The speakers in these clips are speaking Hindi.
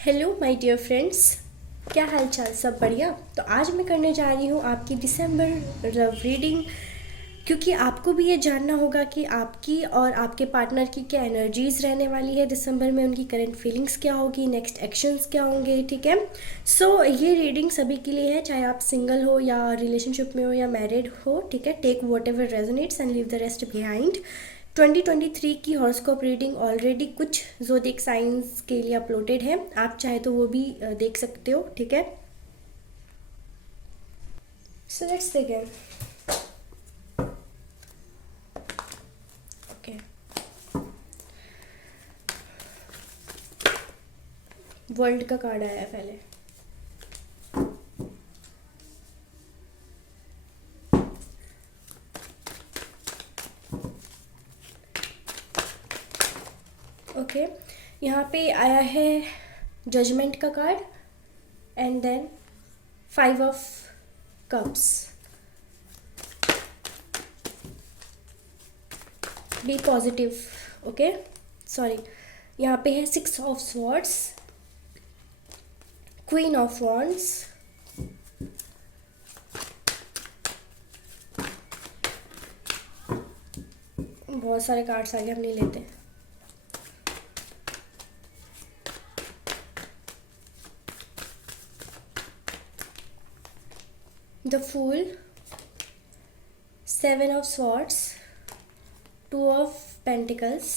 Hello my dear friends. क्या हाल चाल, सब बढ़िया। तो आज मैं करने जा रही हूँ आपकी दिसंबर लव रीडिंग, क्योंकि आपको भी ये जानना होगा कि आपकी और आपके पार्टनर की क्या एनर्जीज रहने वाली है दिसंबर में, उनकी करंट फीलिंग्स क्या होगी, नेक्स्ट एक्शंस क्या होंगे। ठीक है। सो ये रीडिंग सभी के लिए है, चाहे आप सिंगल हो या रिलेशनशिप में हो या मैरिड हो। ठीक है। Take whatever resonates and leave the rest behind. 2023 की हॉरोस्कोप रीडिंग ऑलरेडी कुछ ज़ोडिएक साइंस के लिए अपलोडेड है, आप चाहे तो वो भी देख सकते हो। ठीक है। So let's begin. Okay, world का कार्ड आया है पहले। ओके, यहाँ पे आया है जजमेंट का card and then 5 of cups. Be positive. Okay, sorry, यहाँ पे है 6 of swords, queen of wands, बहुत सारे कार्ड्स आगे, हम नहीं लेते। The fool, 7 of swords, 2 of pentacles,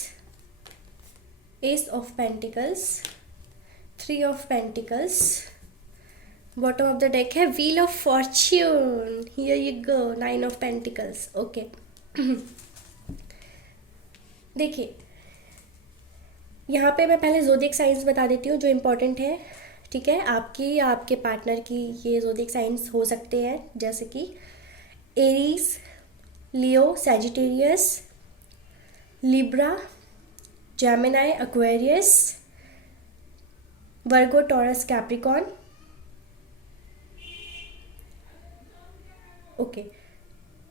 ace of pentacles, 3 of pentacles. Bottom of the deck है wheel of fortune, here you go, 9 of pentacles. Okay, देखिए यहाँ पे मैं पहले ज़ोडिएक साइंस बता देती हूँ जो इम्पोर्टेंट है। ठीक है, आपकी या आपके पार्टनर की ये ज़ोडिएक साइंस हो सकते हैं, जैसे कि एरीज, लियो, सैजिटेरियस, लिब्रा, जेमिनाई, एक्वेरियस, वर्गो, टॉरस, कैप्रिकॉन। ओके,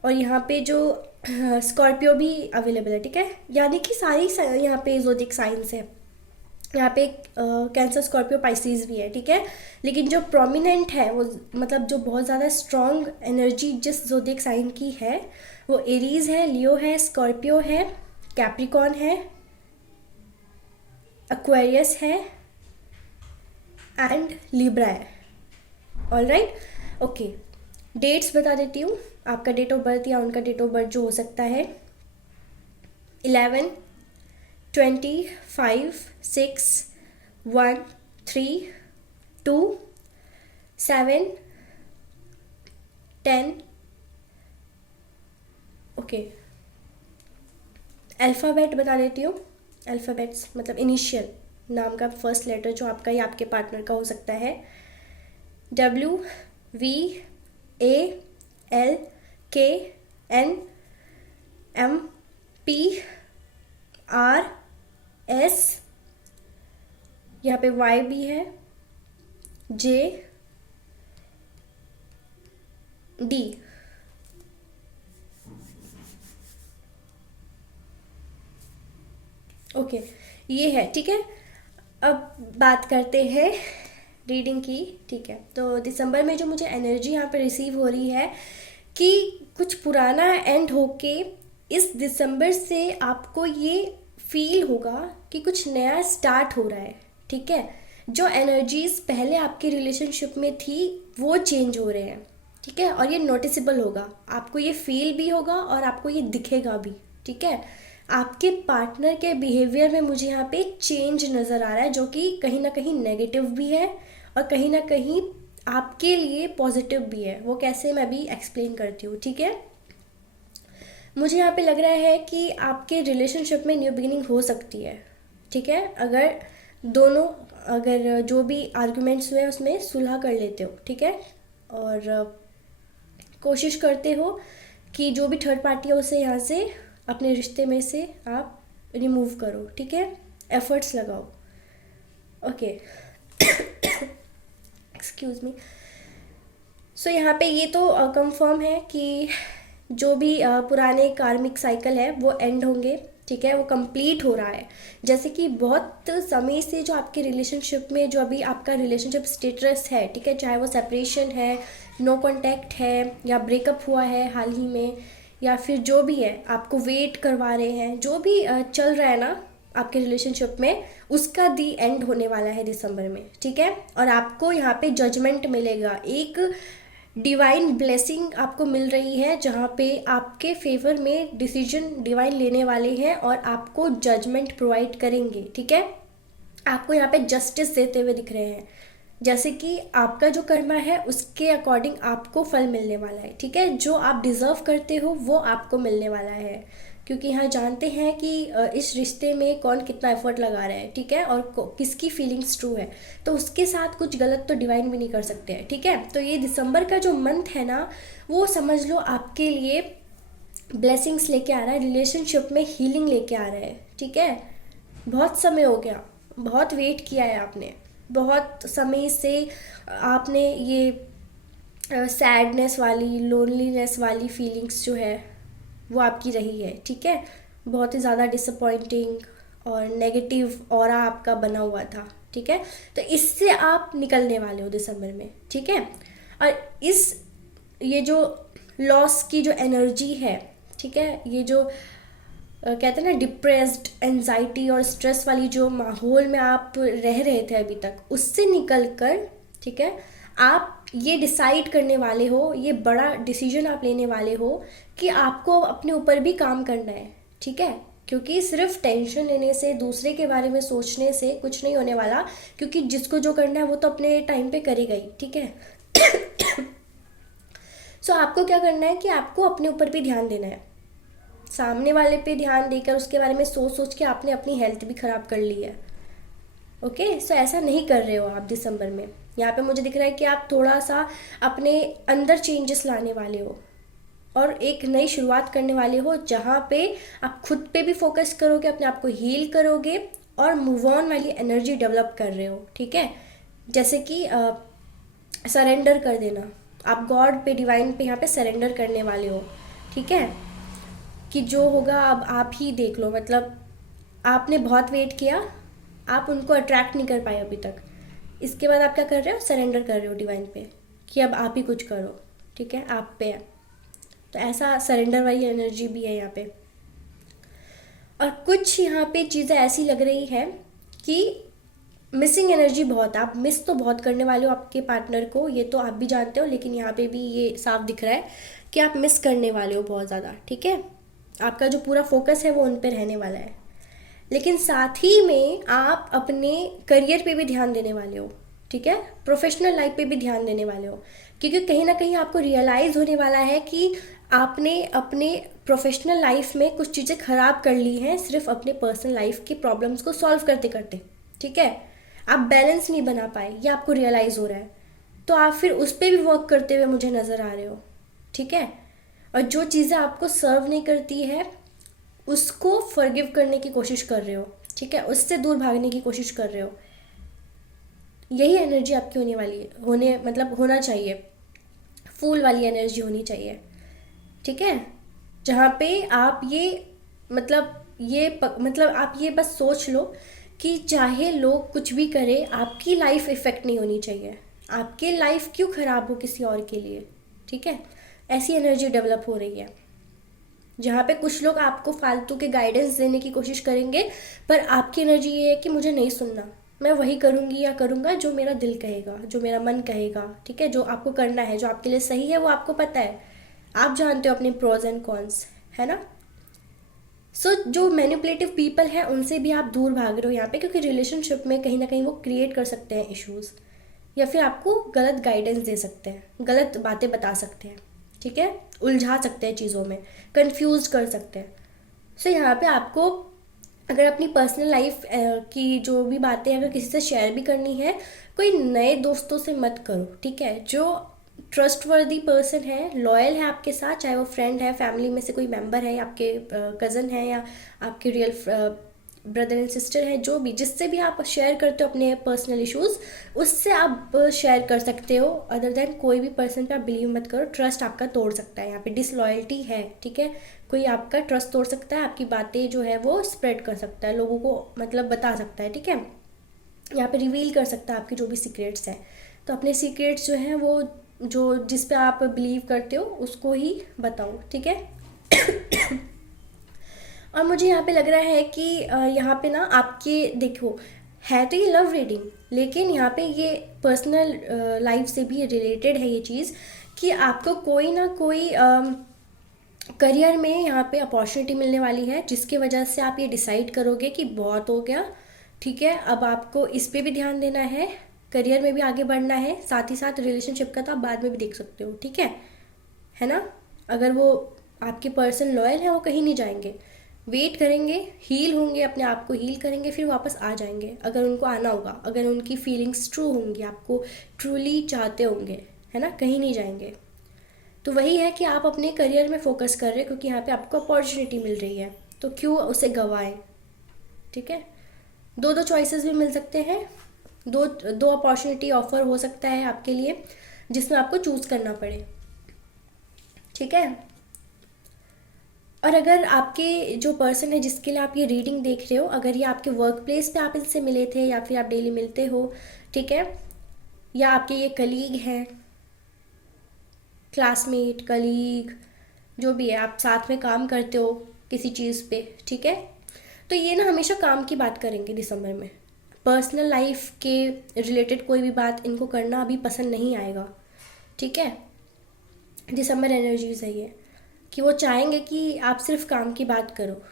और यहाँ पे जो स्कॉर्पियो भी अवेलेबल है। ठीक है, यानी कि सारी यहाँ पे ज़ोडिएक साइंस है। यहाँ पे कैंसर, स्कॉर्पियो, पाइसिस भी है। ठीक है, लेकिन जो प्रोमिनेंट है वो, मतलब जो बहुत ज़्यादा स्ट्रॉन्ग एनर्जी जिस ज़ोडिएक साइन की है, वो एरीज है, लियो है, स्कॉर्पियो है, कैप्रिकॉन है, एक्वेरियस है एंड लिब्रा है। All right. ओके, डेट्स बता देती हूँ, आपका डेट ऑफ बर्थ या उनका डेट ऑफ बर्थ जो हो सकता है। 11, 20, 5, 6, 1, 3, 2, 7, 10। ओके, अल्फ़ाबेट बता देती हूँ। अल्फ़ाबेट्स मतलब इनिशियल, नाम का फर्स्ट लेटर जो आपका या आपके पार्टनर का हो सकता है। WVALKNMPRS, यहाँ पे वाई भी है, JD। ओके, ये है। ठीक है, अब बात करते हैं रीडिंग की। ठीक है, तो दिसंबर में जो मुझे एनर्जी यहाँ पे रिसीव हो रही है कि कुछ पुराना एंड होके इस दिसंबर से आपको ये फील होगा कि कुछ नया स्टार्ट हो रहा है। ठीक है, जो एनर्जीज पहले आपके रिलेशनशिप में थी वो चेंज हो रहे हैं। ठीक है, और ये नोटिसेबल होगा, आपको ये फील भी होगा और आपको ये दिखेगा भी। ठीक है, आपके पार्टनर के बिहेवियर में मुझे यहाँ पे चेंज नज़र आ रहा है, जो कि कहीं ना कहीं नेगेटिव भी है और कहीं ना कहीं आपके लिए पॉजिटिव भी है। वो कैसे, मैं भी एक्सप्लेन करती हूँ। ठीक है, मुझे यहाँ पे लग रहा है कि आपके रिलेशनशिप में न्यू बिगिनिंग हो सकती है। ठीक है, अगर दोनों, अगर जो भी आर्गुमेंट्स हुए उसमें सुलह कर लेते हो। ठीक है, और कोशिश करते हो कि जो भी थर्ड पार्टी है उसे यहाँ से, अपने रिश्ते में से आप रिमूव करो। ठीक है, एफर्ट्स लगाओ। Okay, excuse me. सो यहाँ पे ये तो कंफर्म है कि जो भी पुराने कार्मिक साइकिल है वो एंड होंगे। ठीक है, वो कंप्लीट हो रहा है। जैसे कि बहुत समय से जो आपके रिलेशनशिप में जो अभी आपका रिलेशनशिप स्टेटस है, ठीक है, चाहे वो सेपरेशन है, नो कांटेक्ट है, या ब्रेकअप हुआ है हाल ही में, या फिर जो भी है आपको वेट करवा रहे हैं, जो भी चल रहा है ना आपके रिलेशनशिप में, उसका दी एंड होने वाला है दिसंबर में, ठीक है। और आपको यहाँ पे जजमेंट मिलेगा, एक डिवाइन ब्लेसिंग आपको मिल रही है, जहाँ पे आपके फेवर में डिसीजन डिवाइन लेने वाले हैं और आपको जजमेंट प्रोवाइड करेंगे, ठीक है। आपको यहाँ पे जस्टिस देते हुए दिख रहे हैं, जैसे कि आपका जो कर्मा है उसके अकॉर्डिंग आपको फल मिलने वाला है, ठीक है। जो आप डिज़र्व करते हो वो आपको मिलने वाला है, क्योंकि यहाँ जानते हैं कि इस रिश्ते में कौन कितना एफर्ट लगा रहा है, ठीक है, और किसकी फीलिंग्स ट्रू है, तो उसके साथ कुछ गलत तो डिवाइन भी नहीं कर सकते हैं, ठीक है। तो ये दिसंबर का जो मंथ है ना, वो समझ लो आपके लिए ब्लेसिंग्स लेके आ रहा है, रिलेशनशिप में हीलिंग लेके आ रहा है, ठीक है। बहुत समय हो गया, बहुत वेट किया है आपने, बहुत समय से आपने ये सैडनेस वाली, लोनलीनेस वाली फीलिंग्स जो है वो आपकी रही है, ठीक है। बहुत ही ज़्यादा डिसअपॉइंटिंग और नेगेटिव ऑरा आपका बना हुआ था, ठीक है। तो इससे आप निकलने वाले हो दिसंबर में, ठीक है। और ये जो लॉस की जो एनर्जी है, ठीक है, ये जो कहते हैं ना डिप्रेस्ड, एंजाइटी और स्ट्रेस वाली जो माहौल में आप रह रहे थे अभी तक, उससे निकल कर, ठीक है, आप ये डिसाइड करने वाले हो, ये बड़ा डिसीजन आप लेने वाले हो कि आपको अपने ऊपर भी काम करना है, ठीक है। क्योंकि सिर्फ टेंशन लेने से, दूसरे के बारे में सोचने से कुछ नहीं होने वाला, क्योंकि जिसको जो करना है वो तो अपने टाइम पे करेगा ही, ठीक है। सो आपको क्या करना है कि आपको अपने ऊपर भी ध्यान देना है। सामने वाले पे ध्यान देकर उसके बारे में सोच सोच के आपने अपनी हेल्थ भी ख़राब कर ली है, ओके। सो ऐसा नहीं कर रहे हो आप दिसंबर में। यहाँ पे मुझे दिख रहा है कि आप थोड़ा सा अपने अंदर चेंजेस लाने वाले हो और एक नई शुरुआत करने वाले हो, जहाँ पे आप खुद पे भी फोकस करोगे, अपने आप को हील करोगे और मूव ऑन वाली एनर्जी डेवलप कर रहे हो, ठीक है। जैसे कि सरेंडर कर देना, आप गॉड पे, डिवाइन पे यहाँ पे सरेंडर करने वाले हो, ठीक है, कि जो होगा अब आप ही देख लो। मतलब आपने बहुत वेट किया, आप उनको अट्रैक्ट नहीं कर पाए अभी तक, इसके बाद आप क्या कर रहे हो, सरेंडर कर रहे हो डिवाइन पे कि अब आप ही कुछ करो, ठीक है, आप पे है। तो ऐसा सरेंडर वाली एनर्जी भी है यहाँ पे। और कुछ यहाँ पे चीज़ें ऐसी लग रही है कि मिसिंग एनर्जी बहुत, आप मिस तो बहुत करने वाले हो आपके पार्टनर को, ये तो आप भी जानते हो, लेकिन यहाँ पे भी ये साफ दिख रहा है कि आप मिस करने वाले हो बहुत ज़्यादा, ठीक है। आपका जो पूरा फोकस है वो उन पे रहने वाला है, लेकिन साथ ही में आप अपने करियर पे भी ध्यान देने वाले हो, ठीक है, प्रोफेशनल लाइफ पे भी ध्यान देने वाले हो, क्योंकि कहीं ना कहीं आपको रियलाइज़ होने वाला है कि आपने अपने प्रोफेशनल लाइफ में कुछ चीज़ें ख़राब कर ली हैं सिर्फ अपने पर्सनल लाइफ की प्रॉब्लम्स को सॉल्व करते करते, ठीक है। आप बैलेंस नहीं बना पाए, ये आपको रियलाइज़ हो रहा है, तो आप फिर उस पर भी वर्क करते हुए मुझे नज़र आ रहे हो, ठीक है। और जो चीज़ें आपको सर्व नहीं करती है उसको फॉरगिव करने की कोशिश कर रहे हो, ठीक है, उससे दूर भागने की कोशिश कर रहे हो। यही एनर्जी आपकी होने वाली है, मतलब होना चाहिए, फूल वाली एनर्जी होनी चाहिए, ठीक है। जहाँ पे आप ये मतलब आप ये बस सोच लो कि चाहे लोग कुछ भी करें, आपकी लाइफ इफ़ेक्ट नहीं होनी चाहिए। आपकी लाइफ क्यों ख़राब हो किसी और के लिए, ठीक है। ऐसी एनर्जी डेवलप हो रही है, जहाँ पे कुछ लोग आपको फालतू के गाइडेंस देने की कोशिश करेंगे, पर आपकी एनर्जी ये है कि मुझे नहीं सुनना, मैं वही करूँगी या करूँगा जो मेरा दिल कहेगा, जो मेरा मन कहेगा, ठीक है। जो आपको करना है, जो आपके लिए सही है, वो आपको पता है, आप जानते हो अपने प्रोज एंड कॉन्स, है ना। सो जो मैनिपुलेटिव पीपल हैं उनसे भी आप दूर भाग रहे हो यहाँ पे, क्योंकि रिलेशनशिप में कहीं ना कहीं वो क्रिएट कर सकते हैं इश्यूज़, या फिर आपको गलत गाइडेंस दे सकते हैं, गलत बातें बता सकते हैं, ठीक है, उलझा सकते हैं चीज़ों में, कंफ्यूज कर सकते हैं। सो यहाँ पे आपको अगर अपनी पर्सनल लाइफ की जो भी बातें अगर किसी से शेयर भी करनी है, कोई नए दोस्तों से मत करो, ठीक है। जो ट्रस्टवर्दी पर्सन है, लॉयल है आपके साथ, चाहे वो फ्रेंड है, फैमिली में से कोई मेंबर है, आपके कज़न है, या आपके रियल ब्रदर एंड सिस्टर है, जो भी जिससे भी आप शेयर करते हो अपने पर्सनल इश्यूज, उससे आप शेयर कर सकते हो। अदर देन कोई भी पर्सन पे आप बिलीव मत करो, ट्रस्ट आपका तोड़ सकता है, यहाँ पे डिसलॉयल्टी है, ठीक है। कोई आपका ट्रस्ट तोड़ सकता है, आपकी बातें जो है वो स्प्रेड कर सकता है, लोगों को मतलब बता सकता है, ठीक है। यहाँ पे रिवील कर सकता है आपके जो भी सीक्रेट्स हैं। तो अपने सीक्रेट्स जो हैं वो जो जिस पे आप बिलीव करते हो उसको ही बताओ, ठीक है। और मुझे यहाँ पे लग रहा है कि यहाँ पे ना आपके देखो, है तो ये लव रीडिंग, लेकिन यहाँ पे ये पर्सनल लाइफ से भी रिलेटेड है ये चीज़, कि आपको कोई ना कोई करियर में यहाँ पे अपॉर्चुनिटी मिलने वाली है, जिसकी वजह से आप ये डिसाइड करोगे कि बहुत हो गया, ठीक है, अब आपको इस पे भी ध्यान देना है, करियर में भी आगे बढ़ना है, साथ ही साथ रिलेशनशिप का तो आप बाद में भी देख सकते हो, ठीक है ना। अगर वो आपके पर्सन लॉयल है, वो कहीं नहीं जाएंगे, वेट करेंगे, हील होंगे, अपने आप को हील करेंगे, फिर वापस आ जाएंगे, अगर उनको आना होगा, अगर उनकी फीलिंग्स ट्रू होंगी, आपको ट्रूली चाहते होंगे, है ना, कहीं नहीं जाएंगे। तो वही है कि आप अपने करियर में फोकस कर रहे हैं, क्योंकि यहाँ पे आपको अपॉर्चुनिटी मिल रही है, तो क्यों उसे गंवाएं, ठीक है। दो दो चॉइसेस भी मिल सकते हैं, दो दो अपॉर्चुनिटी ऑफर हो सकता है आपके लिए, जिसमें आपको चूज करना पड़े, ठीक है। और अगर आपके जो पर्सन है जिसके लिए आप ये रीडिंग देख रहे हो, अगर ये आपके वर्क प्लेस पे आप इनसे मिले थे, या फिर आप डेली मिलते हो, ठीक है, या आपके ये कलीग हैं, क्लासमेट, कलीग, जो भी है, आप साथ में काम करते हो किसी चीज़ पे, ठीक है, तो ये ना हमेशा काम की बात करेंगे दिसंबर में। पर्सनल लाइफ के रिलेटेड कोई भी बात इनको करना अभी पसंद नहीं आएगा, ठीक है। दिसंबर एनर्जीज है ये, कि वो चाहेंगे कि आप सिर्फ काम की बात करो,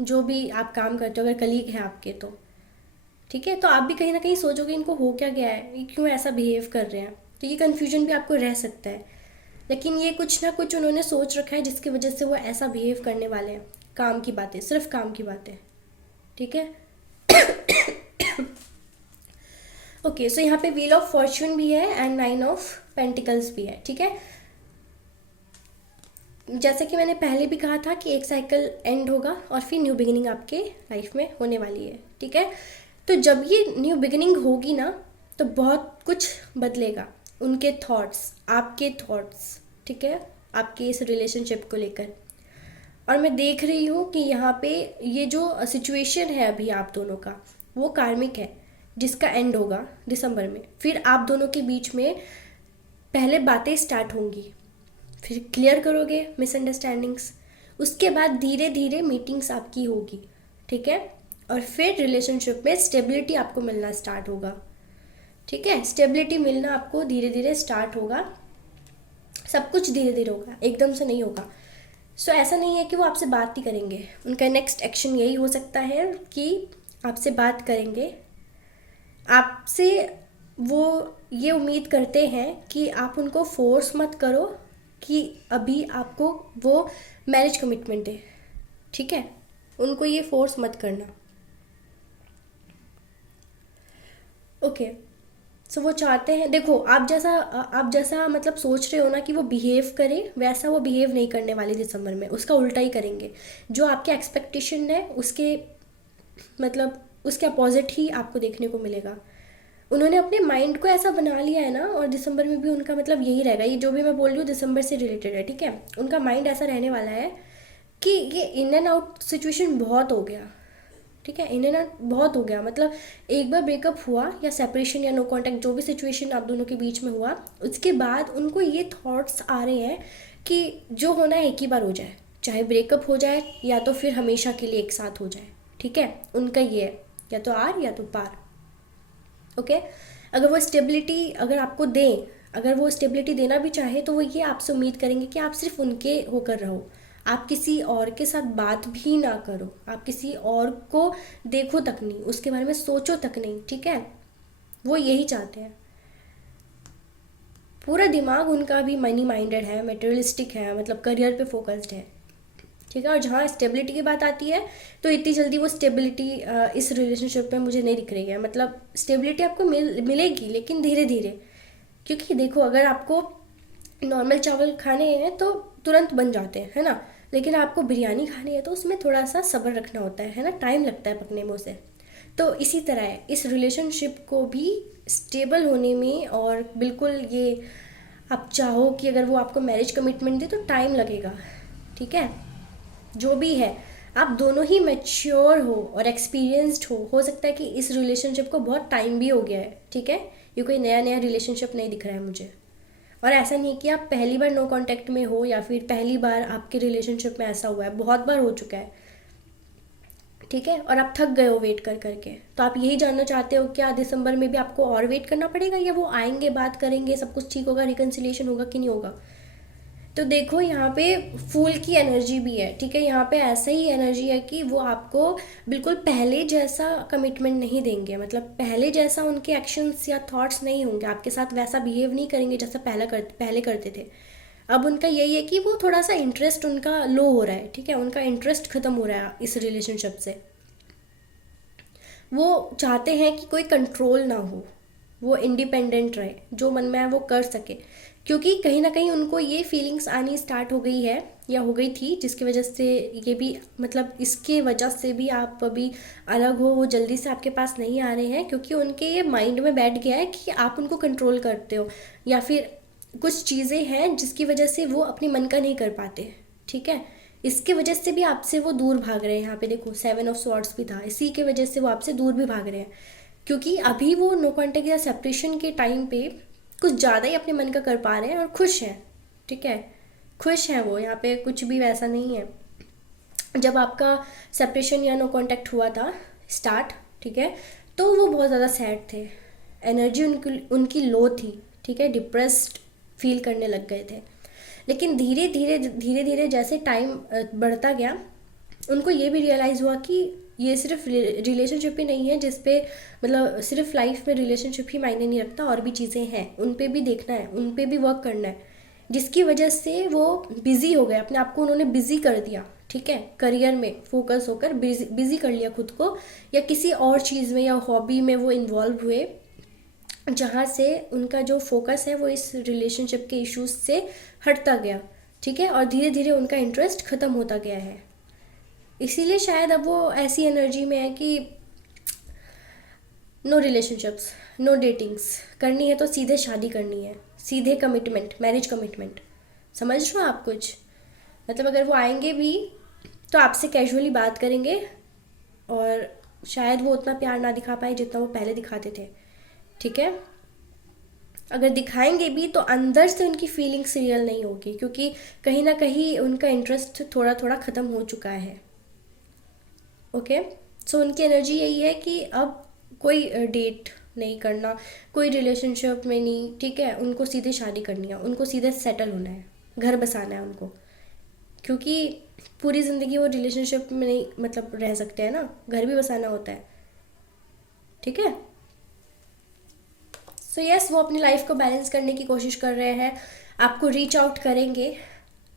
जो भी आप काम करते हो, अगर कलीग है आपके तो, ठीक है। तो आप भी कहीं ना कहीं सोचोगे इनको हो क्या गया है, ये क्यों ऐसा बिहेव कर रहे हैं, तो ये कन्फ्यूजन भी आपको रह सकता है, लेकिन ये कुछ ना कुछ उन्होंने सोच रखा है जिसकी वजह से वो ऐसा बिहेव करने वाले हैं। काम की बातें, सिर्फ काम की बातें, ठीक है। ओके, सो यहाँ पे व्हील ऑफ फॉर्च्यून भी है एंड 9 ऑफ पेंटिकल्स भी है, ठीक है। जैसे कि मैंने पहले भी कहा था कि एक साइकिल एंड होगा और फिर न्यू बिगिनिंग आपके लाइफ में होने वाली है, ठीक है। तो जब ये न्यू बिगिनिंग होगी ना, तो बहुत कुछ बदलेगा, उनके थॉट्स, आपके थॉट्स, ठीक है, आपके इस रिलेशनशिप को लेकर। और मैं देख रही हूँ कि यहाँ पे ये जो सिचुएशन है अभी आप दोनों का, वो कार्मिक है, जिसका एंड होगा दिसंबर में। फिर आप दोनों के बीच में पहले बातें स्टार्ट होंगी, फिर क्लियर करोगे मिसअंडरस्टैंडिंग्स, उसके बाद धीरे धीरे मीटिंग्स आपकी होगी, ठीक है। और फिर रिलेशनशिप में स्टेबिलिटी आपको मिलना स्टार्ट होगा, ठीक है। स्टेबिलिटी मिलना आपको धीरे धीरे स्टार्ट होगा, सब कुछ धीरे धीरे होगा, एकदम से नहीं होगा। सो ऐसा नहीं है कि वो आपसे बात ही करेंगे, उनका नेक्स्ट एक्शन यही हो सकता है कि आपसे बात करेंगे, आपसे वो ये उम्मीद करते हैं कि आप उनको फोर्स मत करो कि अभी आपको वो मैरिज कमिटमेंट है, ठीक है, उनको ये फोर्स मत करना, ओके। सो वो चाहते हैं, देखो आप जैसा मतलब सोच रहे हो ना कि वो बिहेव करे, वैसा वो बिहेव नहीं करने वाले दिसंबर में, उसका उल्टा ही करेंगे। जो आपके एक्सपेक्टेशन है उसके मतलब उसके अपोजिट ही आपको देखने को मिलेगा। उन्होंने अपने माइंड को ऐसा बना लिया है ना, और दिसंबर में भी उनका मतलब यही रहेगा, ये जो भी मैं बोल रही हूँ दिसंबर से रिलेटेड है, ठीक है। उनका माइंड ऐसा रहने वाला है कि ये इन एंड आउट सिचुएशन बहुत हो गया, ठीक है, इन एंड आउट बहुत हो गया, मतलब एक बार ब्रेकअप हुआ या सेपरेशन या नो कांटेक्ट, जो भी सिचुएशन आप दोनों के बीच में हुआ, उसके बाद उनको ये थॉट्स आ रहे हैं कि जो होना है एक ही बार हो जाए, चाहे ब्रेकअप हो जाए या तो फिर हमेशा के लिए एक साथ हो जाए, ठीक है। उनका ये है, या तो आर या तो पार, ओके। अगर वो स्टेबिलिटी अगर आपको दें, अगर वो स्टेबिलिटी देना भी चाहे, तो वो ये आपसे उम्मीद करेंगे कि आप सिर्फ उनके होकर रहो, आप किसी और के साथ बात भी ना करो, आप किसी और को देखो तक नहीं, उसके बारे में सोचो तक नहीं, ठीक है। वो यही चाहते हैं, पूरा दिमाग उनका भी मनी माइंडेड है, मटेरियलिस्टिक है, मतलब करियर पे फोकस्ड है, ठीक है। और जहाँ स्टेबिलिटी की बात आती है, तो इतनी जल्दी वो स्टेबिलिटी इस रिलेशनशिप में मुझे नहीं दिख रही है, मतलब स्टेबिलिटी आपको मिलेगी लेकिन धीरे धीरे, क्योंकि देखो अगर आपको नॉर्मल चावल खाने हैं तो तुरंत बन जाते हैं, है ना, लेकिन आपको बिरयानी खानी है तो उसमें थोड़ा सा सब्र रखना होता है ना, टाइम लगता है पकने में उसे। तो इसी तरह है इस रिलेशनशिप को भी स्टेबल होने में, और बिल्कुल ये आप चाहो कि अगर वो आपको मैरिज कमिटमेंट दे तो टाइम लगेगा, ठीक है। जो भी है, आप दोनों ही मैच्योर हो और एक्सपीरियंस्ड हो सकता है कि इस रिलेशनशिप को बहुत टाइम भी हो गया है, ठीक है। ये कोई नया नया रिलेशनशिप नहीं दिख रहा है मुझे। और ऐसा नहीं कि आप पहली बार नो कांटेक्ट में हो या फिर पहली बार आपके रिलेशनशिप में ऐसा हुआ है, बहुत बार हो चुका है, ठीक है। और आप थक गए हो वेट कर करके, तो आप यही जानना चाहते हो क्या दिसंबर में भी आपको और वेट करना पड़ेगा, या वो आएंगे, बात करेंगे, सब कुछ ठीक होगा, रिकन्सिलिएशन होगा कि नहीं होगा। तो देखो यहाँ पे फूल की एनर्जी भी है, ठीक है। यहाँ पे ऐसा ही एनर्जी है कि वो आपको बिल्कुल पहले जैसा कमिटमेंट नहीं देंगे, मतलब पहले जैसा उनके एक्शंस या थॉट्स नहीं होंगे, आपके साथ वैसा बिहेव नहीं करेंगे जैसा पहले करते थे। अब उनका यही है कि वो थोड़ा सा इंटरेस्ट उनका लो हो रहा है, ठीक है, उनका इंटरेस्ट खत्म हो रहा है इस रिलेशनशिप से। वो चाहते हैं कि कोई कंट्रोल ना हो, वो इंडिपेंडेंट रहे, जो मन में आए वो कर सके। क्योंकि कहीं ना कहीं उनको ये फीलिंग्स आनी स्टार्ट हो गई है या हो गई थी, जिसकी वजह से ये भी, मतलब इसके वजह से भी आप अभी अलग हो, वो जल्दी से आपके पास नहीं आ रहे हैं, क्योंकि उनके ये माइंड में बैठ गया है कि आप उनको कंट्रोल करते हो, या फिर कुछ चीज़ें हैं जिसकी वजह से वो अपने मन का नहीं कर पाते, ठीक है। इसके वजह से भी आपसे वो दूर भाग रहे हैं। यहाँ पे देखो 7 ऑफ स्वॉर्ड्स भी था, इसी के वजह से वो आपसे दूर भी भाग रहे हैं, क्योंकि अभी वो नो कॉन्टेक्ट या सेपरेशन के टाइम पे कुछ ज़्यादा ही अपने मन का कर पा रहे हैं और खुश हैं, ठीक है। खुश हैं वो, यहाँ पे कुछ भी वैसा नहीं है। जब आपका सेपरेशन या नो कांटेक्ट हुआ था स्टार्ट, ठीक है, तो वो बहुत ज़्यादा सैड थे, एनर्जी उनकी उनकी लो थी, ठीक है, डिप्रेस्ड फील करने लग गए थे। लेकिन धीरे धीरे जैसे टाइम बढ़ता गया, उनको ये भी रियलाइज़ हुआ कि ये सिर्फ रिलेशनशिप ही नहीं है जिस पे, मतलब सिर्फ लाइफ में रिलेशनशिप ही मायने नहीं रखता, और भी चीज़ें हैं, उन पे भी देखना है, उन पे भी वर्क करना है। जिसकी वजह से वो बिज़ी हो गए, अपने आप को उन्होंने बिज़ी कर दिया, ठीक है, करियर में फोकस होकर बिज़ी कर लिया खुद को, या किसी और चीज़ में या हॉबी में वो इन्वॉल्व हुए, जहाँ से उनका जो फोकस है वो इस रिलेशनशिप के इश्यूज से हटता गया, ठीक है, और धीरे धीरे उनका इंटरेस्ट ख़त्म होता गया है। इसीलिए शायद अब वो ऐसी एनर्जी में है कि नो रिलेशनशिप्स, नो डेटिंग्स, करनी है तो सीधे शादी करनी है, सीधे कमिटमेंट, मैरिज कमिटमेंट। समझ रहे हो आप कुछ? मतलब अगर वो आएंगे भी तो आपसे कैजुअली बात करेंगे, और शायद वो उतना प्यार ना दिखा पाए जितना वो पहले दिखाते थे, ठीक है। अगर दिखाएंगे भी तो अंदर से उनकी फीलिंग्स रियल नहीं होगी, क्योंकि कहीं ना कहीं उनका इंटरेस्ट थोड़ा थोड़ा ख़त्म हो चुका है, ओके। सो उनकी एनर्जी यही है कि अब कोई डेट नहीं करना, कोई रिलेशनशिप में नहीं, ठीक है, उनको सीधे शादी करनी है, उनको सीधे सेटल होना है, घर बसाना है उनको, क्योंकि पूरी ज़िंदगी वो रिलेशनशिप में नहीं मतलब रह सकते हैं ना, घर भी बसाना होता है, ठीक है। सो यस, वो अपनी लाइफ को बैलेंस करने की कोशिश कर रहे हैं, आपको रीच आउट करेंगे,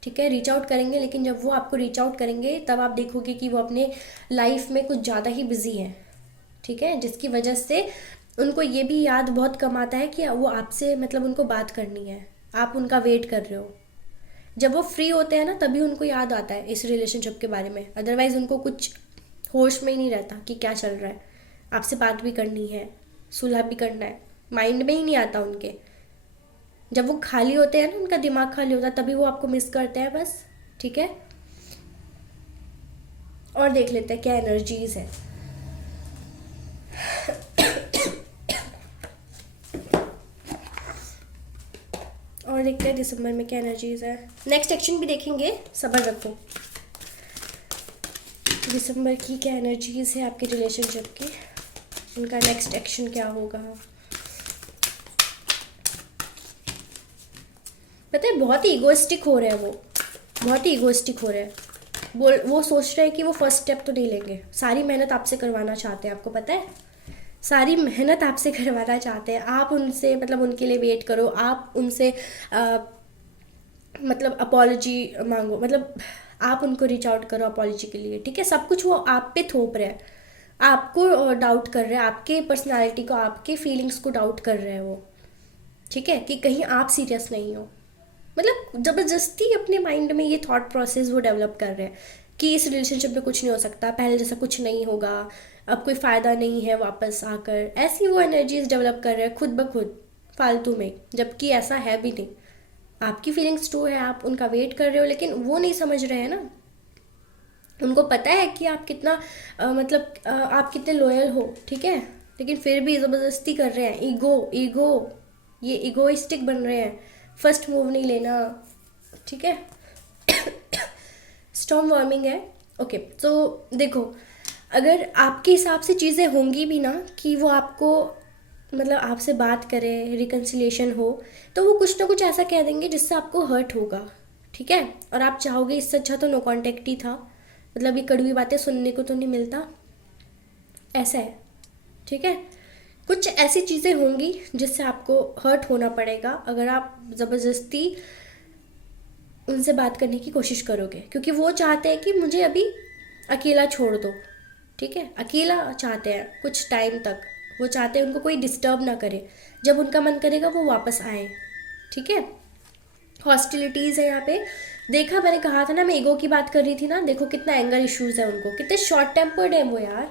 ठीक है, रीच आउट करेंगे, लेकिन जब वो आपको रीच आउट करेंगे तब आप देखोगे कि वो अपने लाइफ में कुछ ज़्यादा ही बिजी हैं, ठीक है, जिसकी वजह से उनको ये भी याद बहुत कम आता है कि वो आपसे, मतलब उनको बात करनी है, आप उनका वेट कर रहे हो। जब वो फ्री होते हैं ना तभी उनको याद आता है इस रिलेशनशिप के बारे में, अदरवाइज़ उनको कुछ होश में ही नहीं रहता कि क्या चल रहा है। आपसे बात भी करनी है, सुलह भी करना है, माइंड में ही नहीं आता उनके। जब वो खाली होते हैं ना, उनका दिमाग खाली होता है, तभी वो आपको मिस करते हैं बस, ठीक है। और देख लेते हैं क्या एनर्जीज है। और देखते हैं दिसंबर में क्या एनर्जीज है। नेक्स्ट एक्शन भी देखेंगे, सब्र रखो। दिसंबर की क्या एनर्जीज है आपके रिलेशनशिप की, उनका नेक्स्ट एक्शन क्या होगा। पता है बहुत ही इगोइस्टिक हो रहे हैं वो, बहुत ही इगोइस्टिक हो रहे हैं। वो सोच रहे हैं कि वो फर्स्ट स्टेप तो नहीं लेंगे, सारी मेहनत आपसे करवाना चाहते हैं, आपको पता है, सारी मेहनत आपसे करवाना चाहते हैं। आप उनसे, मतलब उनके लिए वेट करो, आप उनसे मतलब अपॉलॉजी मांगो, मतलब आप उनको रीच आउट करो अपॉलॉजी के लिए, ठीक है। सब कुछ वो आप पे थोप रहे हैं, आपको डाउट कर रहे हैं, आपके पर्सनालिटी को, आपके फीलिंग्स को डाउट कर रहे हैं वो, ठीक है, कि कहीं आप सीरियस नहीं हो, मतलब ज़बरदस्ती अपने माइंड में ये थॉट प्रोसेस वो डेवलप कर रहे हैं कि इस रिलेशनशिप में कुछ नहीं हो सकता, पहले जैसा कुछ नहीं होगा, अब कोई फ़ायदा नहीं है वापस आकर, ऐसी वो एनर्जीज डेवलप कर रहे हैं खुद ब खुद फालतू में, जबकि ऐसा है भी नहीं। आपकी फीलिंग्स ट्रू है, आप उनका वेट कर रहे हो, लेकिन वो नहीं समझ रहे हैं ना। उनको पता है कि आप कितना आप कितने लॉयल हो, ठीक है, लेकिन फिर भी ज़बरदस्ती कर रहे हैं। ईगो ईगो, ये इगोइस्टिक बन रहे हैं, फर्स्ट मूव नहीं लेना, ठीक है। स्टॉर्म वार्मिंग है। ओके, तो देखो, अगर आपके हिसाब से चीज़ें होंगी भी ना कि वो आपको आपसे बात करें, रिकन्सिलिएशन हो, तो वो कुछ ना कुछ ऐसा कह देंगे जिससे आपको हर्ट होगा, ठीक है, और आप चाहोगे इससे अच्छा तो नो कांटेक्ट ही था, ये कड़वी बातें सुनने को तो नहीं मिलता, ऐसा है, ठीक है। कुछ ऐसी चीज़ें होंगी जिससे आपको हर्ट होना पड़ेगा अगर आप ज़बरदस्ती उनसे बात करने की कोशिश करोगे, क्योंकि वो चाहते हैं कि मुझे अभी अकेला छोड़ दो, ठीक है, अकेला चाहते हैं कुछ टाइम तक। वो चाहते हैं उनको कोई डिस्टर्ब ना करे, जब उनका मन करेगा वो वापस आए, ठीक है। हॉस्टिलिटीज़ है यहाँ पे। देखा, मैंने कहा था ना, मैं ईगो की बात कर रही थी ना, देखो कितना एंगर इश्यूज है उनको, कितने शॉर्ट टेम्पर्ड है वो यार,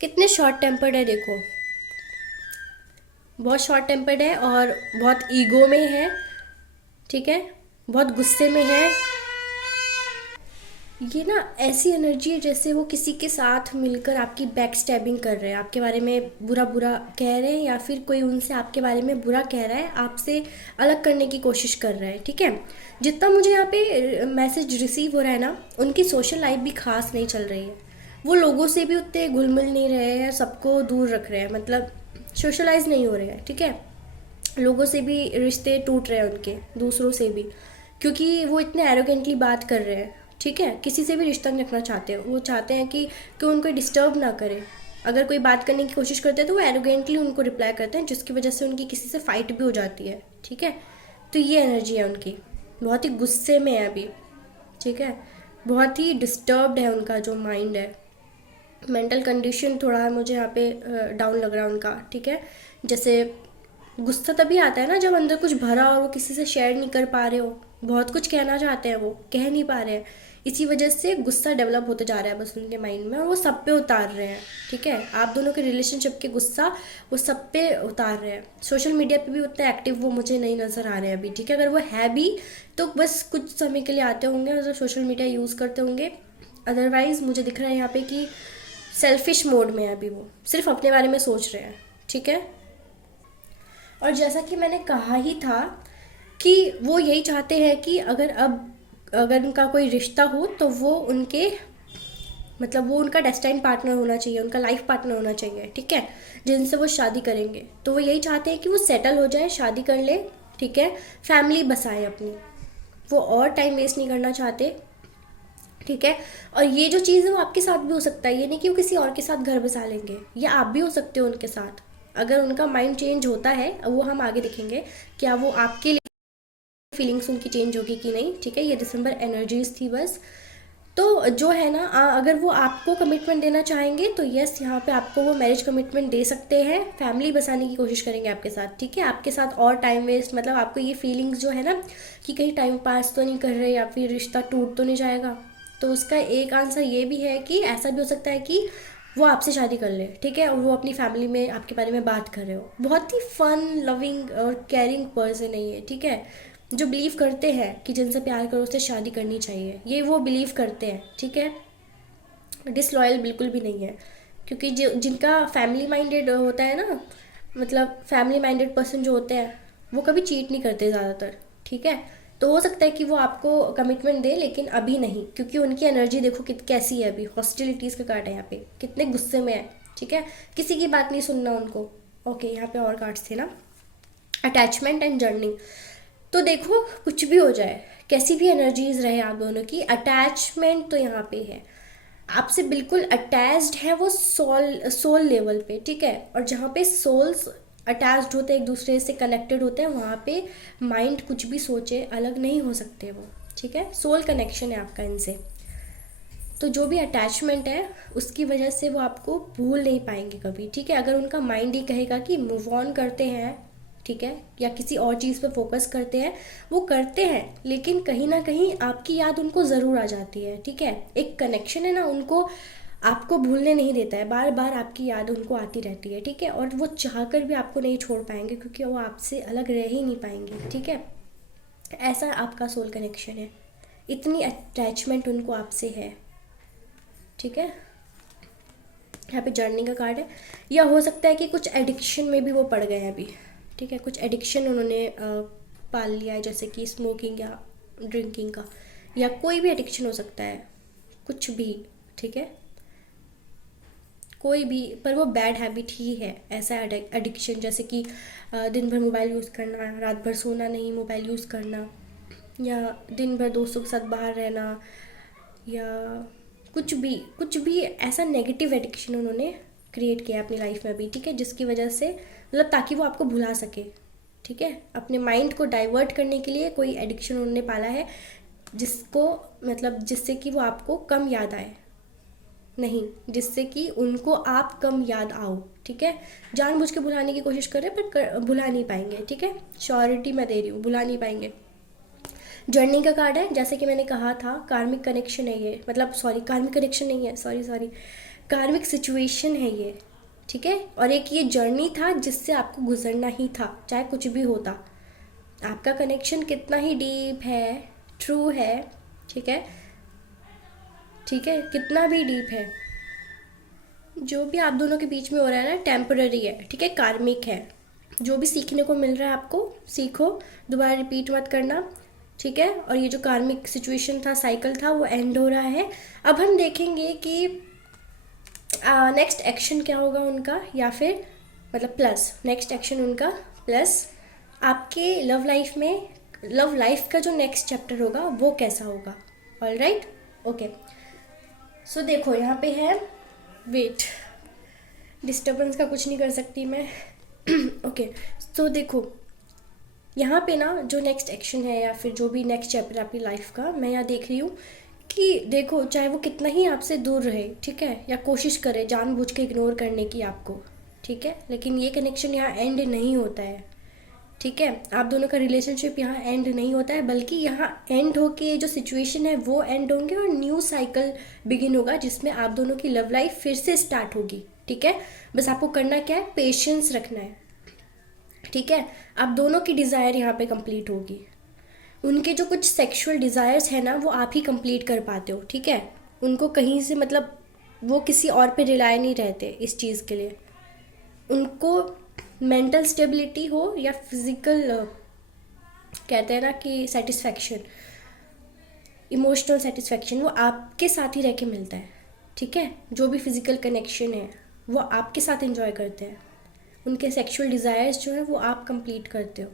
कितने शॉर्ट टेम्पर्ड है, देखो बहुत शॉर्ट टेम्पर्ड है और बहुत ईगो में है, ठीक है, बहुत गुस्से में है। ये ना ऐसी एनर्जी है जैसे वो किसी के साथ मिलकर आपकी बैक स्टैबिंग कर रहे हैं, आपके बारे में बुरा बुरा कह रहे हैं, या फिर कोई उनसे आपके बारे में बुरा कह रहा है, आपसे अलग करने की कोशिश कर रहा है, ठीक है। जितना मुझे यहाँ पे मैसेज रिसीव हो रहा है ना, उनकी सोशल लाइफ भी खास नहीं चल रही है, वो लोगों से भी उतने घुल मिल नहीं रहे हैं, सबको दूर रख रहे हैं, सोशलाइज नहीं हो रहे हैं, ठीक है। लोगों से भी रिश्ते टूट रहे हैं उनके, दूसरों से भी, क्योंकि वो इतने एरोगेंटली बात कर रहे हैं, ठीक है। किसी से भी रिश्ता नहीं रखना चाहते, वो चाहते हैं कि उनको डिस्टर्ब ना करे। अगर कोई बात करने की कोशिश करते हैं तो वो एरोगेंटली उनको रिप्लाई करते हैं, जिसकी वजह से उनकी किसी से फाइट भी हो जाती है, ठीक है। तो ये एनर्जी है उनकी, बहुत ही गुस्से में है अभी, ठीक है, बहुत ही डिस्टर्ब्ड है उनका जो माइंड है। मेंटल कंडीशन थोड़ा मुझे यहाँ पे डाउन लग रहा है उनका, ठीक है। जैसे गुस्सा तभी आता है ना जब अंदर कुछ भरा और वो किसी से शेयर नहीं कर पा रहे हो, बहुत कुछ कहना चाहते हैं वो कह नहीं पा रहे हैं, इसी वजह से गुस्सा डेवलप होते जा रहा है बस उनके माइंड में, और वो सब पे उतार रहे हैं, ठीक है। आप दोनों के रिलेशनशिप के गुस्सा वो सब पे उतार रहे हैं। सोशल मीडिया पे भी उतना एक्टिव वो मुझे नहीं नज़र आ रहे हैं अभी, ठीक है। अगर वो है भी तो बस कुछ समय के लिए आते होंगे, सोशल मीडिया यूज़ करते होंगे, अदरवाइज़ मुझे दिख रहा है यहाँ पे कि सेल्फिश मोड में है अभी, वो सिर्फ अपने बारे में सोच रहे हैं, ठीक है। और जैसा कि मैंने कहा ही था कि वो यही चाहते हैं कि अगर उनका कोई रिश्ता हो तो वो उनके वो उनका डेस्टाइन पार्टनर होना चाहिए, उनका लाइफ पार्टनर होना चाहिए, ठीक है, जिनसे वो शादी करेंगे। तो वो यही चाहते हैं कि वो सेटल हो जाए, शादी कर ले, ठीक है, फैमिली बसाए अपनी, वो और टाइम वेस्ट नहीं करना चाहते, ठीक है। और ये जो चीज़ है वो आपके साथ भी हो सकता है, ये नहीं कि वो किसी और के साथ घर बसा लेंगे, या आप भी हो सकते हो उनके साथ। अगर उनका माइंड चेंज होता है, वो हम आगे देखेंगे क्या वो आपके लिए फीलिंग्स उनकी चेंज होगी कि नहीं, ठीक है। ये दिसंबर एनर्जीज थी बस। तो जो है ना, अगर वो आपको कमिटमेंट देना चाहेंगे तो यस, यहाँ पे आपको वो मैरिज कमिटमेंट दे सकते हैं, फैमिली बसाने की कोशिश करेंगे आपके साथ, ठीक है। आपके साथ और टाइम वेस्ट, आपको ये फीलिंग्स जो है ना कि कहीं टाइम पास तो नहीं कर रहे या फिर रिश्ता टूट तो नहीं जाएगा, तो उसका एक आंसर ये भी है कि ऐसा भी हो सकता है कि वो आपसे शादी कर ले, ठीक है, और वो अपनी फैमिली में आपके बारे में बात कर रहे हो। बहुत ही फन लविंग और केयरिंग पर्सन है ये, ठीक है, जो बिलीव करते हैं कि जिनसे प्यार करो उससे शादी करनी चाहिए, ये वो बिलीव करते हैं, ठीक है। डिसलॉयल बिल्कुल भी नहीं है, क्योंकि जो जिनका फैमिली माइंडेड होता है ना, फैमिली माइंडेड पर्सन जो होते हैं वो कभी चीट नहीं करते ज़्यादातर, ठीक है। तो हो सकता है कि वो आपको कमिटमेंट दे, लेकिन अभी नहीं, क्योंकि उनकी एनर्जी देखो कैसी है अभी, हॉस्टिलिटीज़ का कार्ड है यहाँ पे, कितने गुस्से में है, ठीक है, किसी की बात नहीं सुनना उनको। ओके, यहाँ पे और कार्ड्स थे ना, अटैचमेंट एंड जर्नी। तो देखो, कुछ भी हो जाए, कैसी भी एनर्जीज रहे आप दोनों की, अटैचमेंट तो यहाँ पे है, आपसे बिल्कुल अटैच्ड है वो सोल लेवल पे, ठीक है। और जहाँ पे सोल्स अटैच्ड होते हैं, एक दूसरे से कनेक्टेड होते हैं, वहाँ पे माइंड कुछ भी सोचे अलग नहीं हो सकते वो, ठीक है। सोल कनेक्शन है आपका इनसे, तो जो भी अटैचमेंट है उसकी वजह से वो आपको भूल नहीं पाएंगे कभी, ठीक है। अगर उनका माइंड ही कहेगा कि मूव ऑन करते हैं, ठीक है, या किसी और चीज़ पर फोकस करते हैं, वो करते हैं, लेकिन कहीं ना कहीं आपकी याद उनको ज़रूर आ जाती है। ठीक है, एक कनेक्शन है ना, उनको आपको भूलने नहीं देता है, बार बार आपकी याद उनको आती रहती है। ठीक है, और वो चाह कर भी आपको नहीं छोड़ पाएंगे, क्योंकि वो आपसे अलग रह ही नहीं पाएंगे। ठीक है, ऐसा आपका सोल कनेक्शन है, इतनी अटैचमेंट उनको आपसे है। ठीक है, यहाँ पे जर्नी का कार्ड है, या हो सकता है कि कुछ एडिक्शन में भी वो पड़ गए हैं अभी। ठीक है, कुछ एडिक्शन उन्होंने पाल लिया है, जैसे कि स्मोकिंग या ड्रिंकिंग का, या कोई भी एडिक्शन हो सकता है, कुछ भी। ठीक है, कोई भी, पर वो बैड हैबिट ही है, ऐसा एडिक्शन, जैसे कि दिन भर मोबाइल यूज़ करना, रात भर सोना नहीं, मोबाइल यूज़ करना, या दिन भर दोस्तों के साथ बाहर रहना, या कुछ भी ऐसा नेगेटिव एडिक्शन उन्होंने क्रिएट किया अपनी लाइफ में अभी। ठीक है, जिसकी वजह से मतलब ताकि वो आपको भुला सके। ठीक है, अपने माइंड को डाइवर्ट करने के लिए कोई एडिक्शन उन्होंने पाला है, जिसको मतलब जिससे कि वो आपको कम याद आए, नहीं, जिससे कि उनको आप कम याद आओ। ठीक है, जानबूझ के भुलाने की कोशिश कर रहे हैं, पर भुला नहीं पाएंगे। ठीक है, श्योरिटी मैं दे रही हूँ, भुला नहीं पाएंगे। जर्नी का कार्ड है, जैसे कि मैंने कहा था, कार्मिक कनेक्शन है ये, मतलब सॉरी, कार्मिक कनेक्शन नहीं है, सॉरी, कार्मिक सिचुएशन है ये। ठीक है, और एक ये जर्नी था जिससे आपको गुजरना ही था, चाहे कुछ भी होता। आपका कनेक्शन कितना ही डीप है, ट्रू है। ठीक है, ठीक है, कितना भी डीप है, जो भी आप दोनों के बीच में हो रहा है ना, टेम्पररी है। ठीक है, कार्मिक है। जो भी सीखने को मिल रहा है आपको, सीखो, दोबारा रिपीट मत करना। ठीक है, और ये जो कार्मिक सिचुएशन था, साइकिल था, वो एंड हो रहा है। अब हम देखेंगे कि नेक्स्ट एक्शन क्या होगा उनका, या फिर मतलब प्लस नेक्स्ट एक्शन उनका, प्लस आपके लव लाइफ में, लव लाइफ का जो नेक्स्ट चैप्टर होगा वो कैसा होगा। All right, okay. सो देखो यहाँ पे है, वेट, डिस्टर्बेंस का कुछ नहीं कर सकती मैं। ओके, तो देखो यहाँ पे ना जो नेक्स्ट एक्शन है, या फिर जो भी नेक्स्ट चैप्टर आपकी लाइफ का, मैं यहाँ देख रही हूँ कि देखो, चाहे वो कितना ही आपसे दूर रहे, ठीक है, या कोशिश करे जानबूझ के इग्नोर करने की आपको, ठीक है, लेकिन ये कनेक्शन यहाँ एंड नहीं होता है। ठीक है, आप दोनों का रिलेशनशिप यहाँ एंड नहीं होता है, बल्कि यहाँ एंड होके जो सिचुएशन है वो एंड होंगे, और न्यू साइकिल बिगिन होगा, जिसमें आप दोनों की लव लाइफ फिर से स्टार्ट होगी। ठीक है, बस आपको करना क्या है, पेशेंस रखना है। ठीक है, आप दोनों की डिज़ायर यहाँ पे कंप्लीट होगी। उनके जो कुछ सेक्सुअल डिज़ायर्स है ना, वो आप ही कंप्लीट कर पाते हो। ठीक है, उनको कहीं से मतलब वो किसी और पे रिलाय नहीं रहते इस चीज़ के लिए। उनको मेंटल स्टेबिलिटी हो या फिजिकल, कहते हैं ना कि सेटिस्फैक्शन, इमोशनल सेटिस्फैक्शन, वो आपके साथ ही रह के मिलता है। ठीक है, जो भी फिजिकल कनेक्शन है वो आपके साथ एंजॉय करते हैं। उनके सेक्सुअल डिज़ायर्स जो है वो आप कंप्लीट करते हो।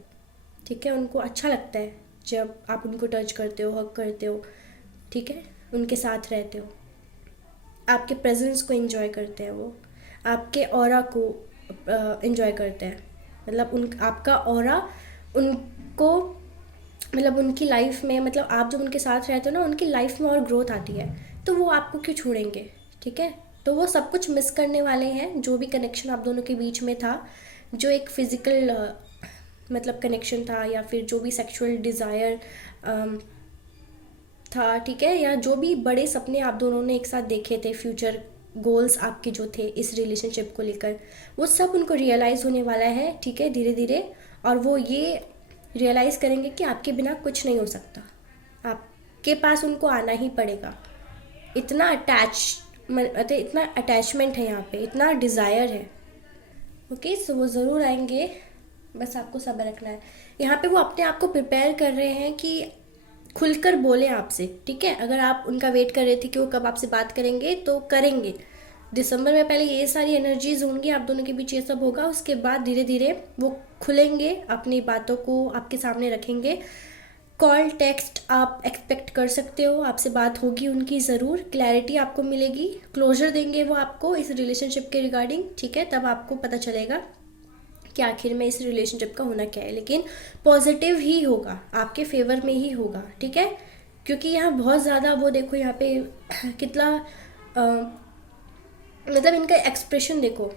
ठीक है, उनको अच्छा लगता है जब आप उनको टच करते हो, हग करते हो। ठीक है, उनके साथ रहते हो, आपके प्रेजेंस को एंजॉय करते हैं, वो आपके ऑरा को एंजॉय करते हैं। मतलब आपका ऑरा उनको, मतलब उनकी लाइफ में, मतलब आप जब उनके साथ रहते हो ना, उनकी लाइफ में और ग्रोथ आती है, तो वो आपको क्यों छोड़ेंगे। ठीक है, तो वो सब कुछ मिस करने वाले हैं, जो भी कनेक्शन आप दोनों के बीच में था, जो एक फिज़िकल मतलब कनेक्शन था, या फिर जो भी सेक्सुअल डिज़ायर था। ठीक है, या जो भी बड़े सपने आप दोनों ने एक साथ देखे थे, फ्यूचर गोल्स आपके जो थे इस रिलेशनशिप को लेकर, वो सब उनको रियलाइज़ होने वाला है। ठीक है, धीरे धीरे, और वो ये रियलाइज़ करेंगे कि आपके बिना कुछ नहीं हो सकता, आपके पास उनको आना ही पड़ेगा। इतना इतना अटैचमेंट है यहाँ पे, इतना डिज़ायर है। ओके, सो वो ज़रूर आएंगे, बस आपको सब्र रखना है। यहाँ पे वो अपने आप को प्रिपेयर कर रहे हैं कि खुलकर बोले आपसे। ठीक है, अगर आप उनका वेट कर रहे थे कि वो कब आपसे बात करेंगे, तो करेंगे। दिसंबर में पहले ये सारी एनर्जीज होंगी, आप दोनों के बीच ये सब होगा, उसके बाद धीरे धीरे वो खुलेंगे, अपनी बातों को आपके सामने रखेंगे। कॉल टेक्स्ट आप एक्सपेक्ट कर सकते हो, आपसे बात होगी उनकी ज़रूर, क्लैरिटी आपको मिलेगी, क्लोजर देंगे वो आपको इस रिलेशनशिप के रिगार्डिंग। ठीक है, तब आपको पता चलेगा कि आखिर में इस रिलेशनशिप का होना क्या है, लेकिन पॉजिटिव ही होगा, आपके फेवर में ही होगा। ठीक है, क्योंकि यहाँ बहुत ज़्यादा वो देखो, यहाँ पे कितना मतलब इनका एक्सप्रेशन देखो।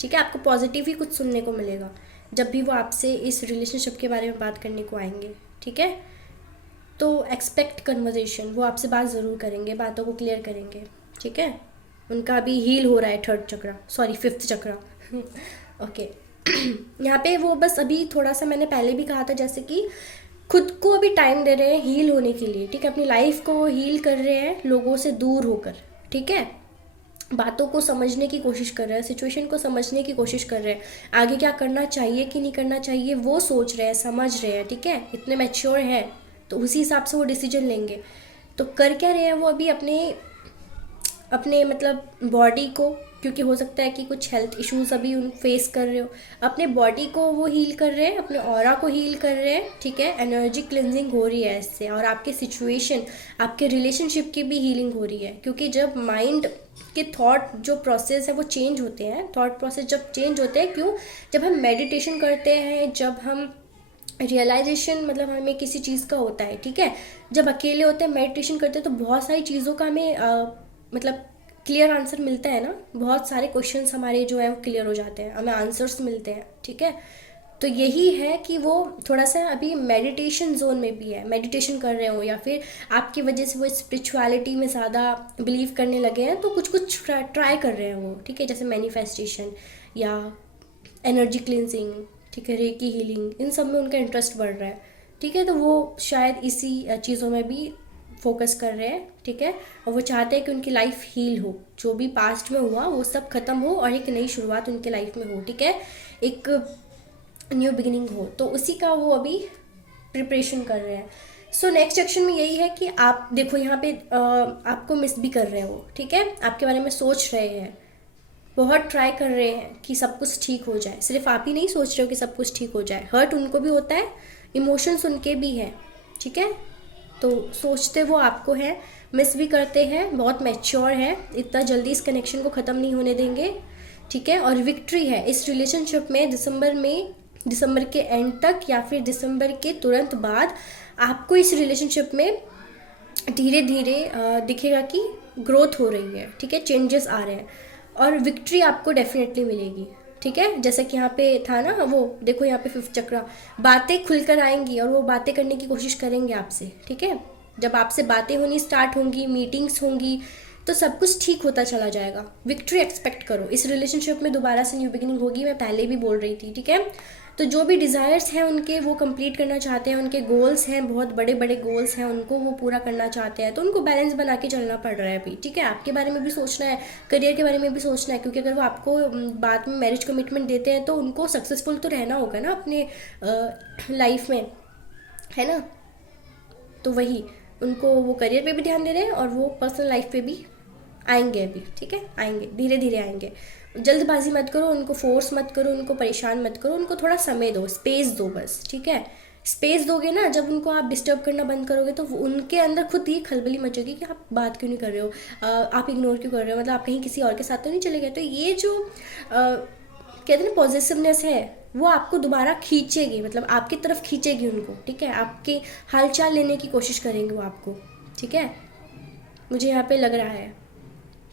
ठीक है, आपको पॉजिटिव ही कुछ सुनने को मिलेगा, जब भी वो आपसे इस रिलेशनशिप के बारे में बात करने को आएंगे, ठीक है। तो एक्सपेक्ट कन्वर्जेशन, वो आपसे बात ज़रूर करेंगे, बातों को क्लियर करेंगे, ठीक है। उनका अभी हील हो रहा है थर्ड चक्रा, सॉरी फिफ्थ चक्रा ओके यहाँ पे वो बस अभी थोड़ा सा, मैंने पहले भी कहा था, जैसे कि खुद को अभी टाइम दे रहे हैं हील होने के लिए, ठीक है। अपनी लाइफ को हील कर रहे हैं लोगों से दूर होकर, ठीक है। बातों को समझने की कोशिश कर रहे हैं, सिचुएशन को समझने की कोशिश कर रहे हैं, आगे क्या करना चाहिए कि नहीं करना चाहिए वो सोच रहे हैं, समझ रहे हैं, ठीक है। इतने मैच्योर हैं तो उसी हिसाब से वो डिसीजन लेंगे। तो कर क्या रहे हैं वो अभी अपने अपने मतलब बॉडी को, क्योंकि हो सकता है कि कुछ हेल्थ इश्यूज अभी उन फेस कर रहे हो, अपने बॉडी को वो हील कर रहे हैं, अपने ऑरा को हील कर रहे हैं, ठीक है। एनर्जी क्लिनजिंग हो रही है इससे, और आपके सिचुएशन, आपके रिलेशनशिप की भी हीलिंग हो रही है। क्योंकि जब माइंड के थॉट जो प्रोसेस है वो चेंज होते हैं, थॉट प्रोसेस जब चेंज होते हैं, क्यों, जब हम मेडिटेशन करते हैं, जब हम रियलाइजेशन मतलब हमें किसी चीज़ का होता है, ठीक है। जब अकेले होते हैं, मेडिटेशन करते हैं, तो बहुत सारी चीज़ों का हमें मतलब क्लियर आंसर मिलता है ना। बहुत सारे क्वेश्चंस हमारे जो है वो क्लियर हो जाते हैं, हमें आंसर्स मिलते हैं, ठीक है। तो यही है कि वो थोड़ा सा अभी मेडिटेशन जोन में भी है, मेडिटेशन कर रहे हो, या फिर आपकी वजह से वो स्पिरिचुअलिटी में ज़्यादा बिलीव करने लगे हैं, तो कुछ कुछ ट्राई कर रहे हैं वो, ठीक है। जैसे मैनिफेस्टेशन या एनर्जी क्लिनजिंग, ठीक है, रेकी हीलिंग, इन सब में उनका इंटरेस्ट बढ़ रहा है, ठीक है। तो वो शायद इसी चीज़ों में भी फोकस कर रहे हैं, ठीक है। और वो चाहते हैं कि उनकी लाइफ हील हो, जो भी पास्ट में हुआ वो सब खत्म हो और एक नई शुरुआत उनके लाइफ में हो, ठीक है, एक न्यू बिगिनिंग हो। तो उसी का वो अभी प्रिपरेशन कर रहे हैं। सो नेक्स्ट सेक्शन में यही है कि आप देखो यहाँ पे आपको मिस भी कर रहे हैं वो, ठीक है, आपके बारे में सोच रहे हैं, बहुत ट्राई कर रहे हैं कि सब कुछ ठीक हो जाए। सिर्फ आप ही नहीं सोच रहे हो कि सब कुछ ठीक हो जाए, हर्ट उनको भी होता है, इमोशंस उनके भी हैं, ठीक है। तो सोचते वो आपको हैं, मिस भी करते हैं, बहुत मैच्योर है, इतना जल्दी इस कनेक्शन को ख़त्म नहीं होने देंगे, ठीक है। और विक्ट्री है इस रिलेशनशिप में, दिसंबर के एंड तक या फिर दिसंबर के तुरंत बाद आपको इस रिलेशनशिप में धीरे धीरे दिखेगा कि ग्रोथ हो रही है, ठीक है, चेंजेस आ रहे हैं, और विक्ट्री आपको डेफिनेटली मिलेगी, ठीक है। जैसे कि यहाँ पे था ना, वो देखो यहाँ पे फिफ्थ चक्रा, बातें खुलकर आएंगी और वो बातें करने की कोशिश करेंगे आपसे, ठीक है। जब आपसे बातें होनी स्टार्ट होंगी, मीटिंग्स होंगी, तो सब कुछ ठीक होता चला जाएगा। विक्ट्री एक्सपेक्ट करो, इस रिलेशनशिप में दोबारा से न्यू बिगिनिंग होगी, मैं पहले भी बोल रही थी, ठीक है। तो जो भी डिज़ायर्स हैं उनके, वो कंप्लीट करना चाहते हैं, उनके गोल्स हैं, बहुत बड़े बड़े गोल्स हैं, उनको वो पूरा करना चाहते हैं, तो उनको बैलेंस बना के चलना पड़ रहा है अभी, ठीक है। आपके बारे में भी सोचना है, करियर के बारे में भी सोचना है, क्योंकि अगर वो आपको बाद में मैरिज कमिटमेंट देते हैं तो उनको सक्सेसफुल तो रहना होगा ना अपने लाइफ में, है ना। तो वही, उनको वो करियर पे भी ध्यान दे रहे हैं और वो पर्सनल लाइफ पे भी आएंगे अभी, ठीक है, आएंगे, धीरे धीरे आएंगे। जल्दबाजी मत करो, उनको फोर्स मत करो, उनको परेशान मत करो, उनको थोड़ा समय दो, स्पेस दो बस, ठीक है। स्पेस दोगे ना, जब उनको आप डिस्टर्ब करना बंद करोगे तो उनके अंदर खुद ही खलबली मचेगी कि आप बात क्यों नहीं कर रहे हो, आप इग्नोर क्यों कर रहे हो, मतलब आप कहीं किसी और के साथ तो नहीं चले गए। तो ये जो कहते हैं ना पॉजिटिवनेस है, वो आपको दोबारा खींचेगी, मतलब आपकी तरफ खींचेगी उनको, ठीक है। आपके हालचाल लेने की कोशिश करेंगे वो आपको, ठीक है। मुझे यहाँ पे लग रहा है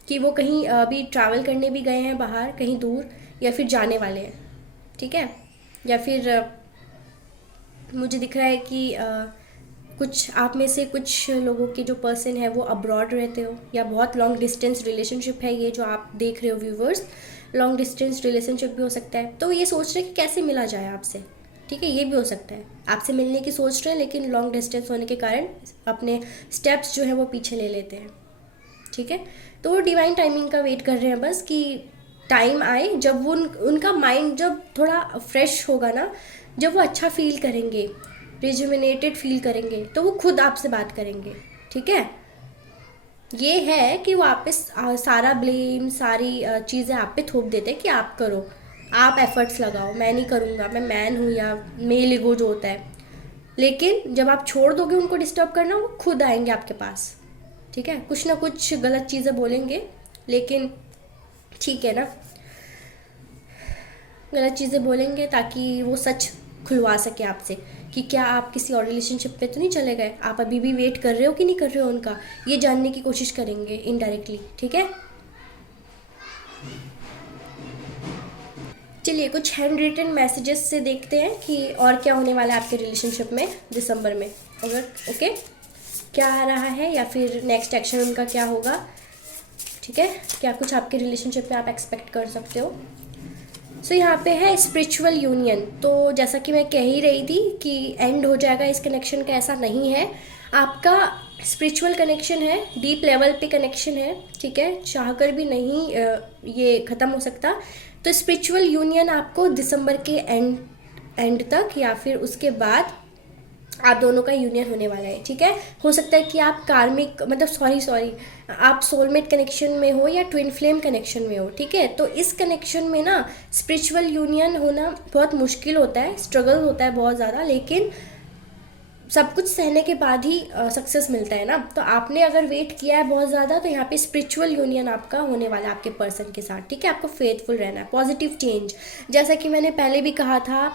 कि वो कहीं अभी ट्रैवल करने भी गए हैं बाहर, कहीं दूर, या फिर जाने वाले हैं, ठीक है। या फिर मुझे दिख रहा है कि कुछ आप में से कुछ लोगों के जो पर्सन है वो अब्रॉड रहते हो, या बहुत लॉन्ग डिस्टेंस रिलेशनशिप है ये जो आप देख रहे हो व्यूवर्स, लॉन्ग डिस्टेंस रिलेशनशिप भी हो सकता है। तो ये सोच रहे हैं कि कैसे मिला जाए आपसे, ठीक है, ये भी हो सकता है, आपसे मिलने की सोच रहे हैं, लेकिन लॉन्ग डिस्टेंस होने के कारण अपने स्टेप्स जो है वो पीछे ले लेते हैं, ठीक है। तो वो डिवाइन टाइमिंग का वेट कर रहे हैं बस, कि टाइम आए जब उनका माइंड जब थोड़ा फ्रेश होगा ना, जब वो अच्छा फील करेंगे, रिजुविनेटेड फील करेंगे, तो वो खुद आपसे बात करेंगे, ठीक है। ये है कि वो आप पे सारा ब्लेम, सारी चीज़ें आप पे थोप देते हैं कि आप करो, आप एफर्ट्स लगाओ, मैं नहीं करूँगा, मैं मैन हूँ, या मेल ईगो जो होता है। लेकिन जब आप छोड़ दोगे उनको डिस्टर्ब करना, वो खुद आएंगे आपके पास, ठीक है। कुछ ना कुछ गलत चीज़ें बोलेंगे, लेकिन ठीक है ना, गलत चीज़ें बोलेंगे ताकि वो सच खुलवा सके आपसे कि क्या आप किसी और रिलेशनशिप पे तो नहीं चले गए, आप अभी भी वेट कर रहे हो कि नहीं कर रहे हो उनका, ये जानने की कोशिश करेंगे इनडायरेक्टली, ठीक है। चलिए कुछ हैंड रिटन मैसेजेस से देखते हैं कि और क्या होने वाला है आपके रिलेशनशिप में दिसंबर में। अगर ओके क्या आ रहा है या फिर नेक्स्ट एक्शन उनका क्या होगा, ठीक है, क्या कुछ आपके रिलेशनशिप में आप एक्सपेक्ट कर सकते हो। सो यहाँ पे है स्पिरिचुअल यूनियन। तो जैसा कि मैं कह ही रही थी कि एंड हो जाएगा इस कनेक्शन का, ऐसा नहीं है। आपका स्पिरिचुअल कनेक्शन है, डीप लेवल पे कनेक्शन है, ठीक है, चाहकर भी नहीं ये ख़त्म हो सकता। तो स्पिरिचुअल यूनियन आपको दिसंबर के एंड तक या फिर उसके बाद आप दोनों का यूनियन होने वाला है, ठीक है। हो सकता है कि आप कार्मिक मतलब सॉरी आप सोलमेट कनेक्शन में हो या ट्विन फ्लेम कनेक्शन में हो, ठीक है। तो इस कनेक्शन में ना स्पिरिचुअल यूनियन होना बहुत मुश्किल होता है, स्ट्रगल होता है बहुत ज़्यादा, लेकिन सब कुछ सहने के बाद ही सक्सेस मिलता है ना। तो आपने अगर वेट किया है बहुत ज़्यादा, तो यहाँ पे स्पिरिचुअल यूनियन आपका होने वाला है आपके पर्सन के साथ, ठीक है। आपको फेथफुल रहना है, पॉजिटिव चेंज, जैसा कि मैंने पहले भी कहा था,